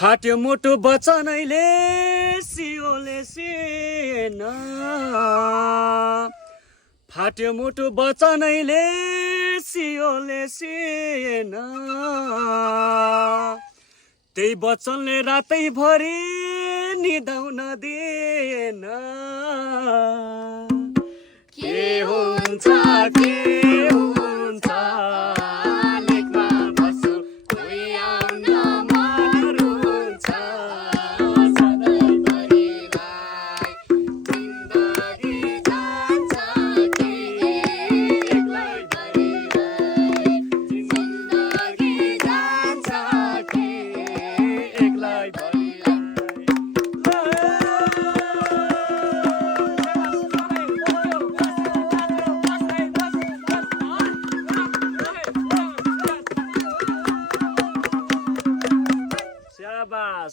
फाट्यो मुटु बचनैले सियोले सिएन फाट्यो मुटु बचनैले सियोले सिएन त्यही वचनले रातैभरि निदाउन दिएन के हुन्छ के हुन्छ लेखमा बस्छु कोही आउन मन रुन्छ सधैँभरिलाई जिन्दगी जान्छ कि एक्लैभरिलाई जिन्दगी जान्छ कि एक्लैभरिलाई शाबाश।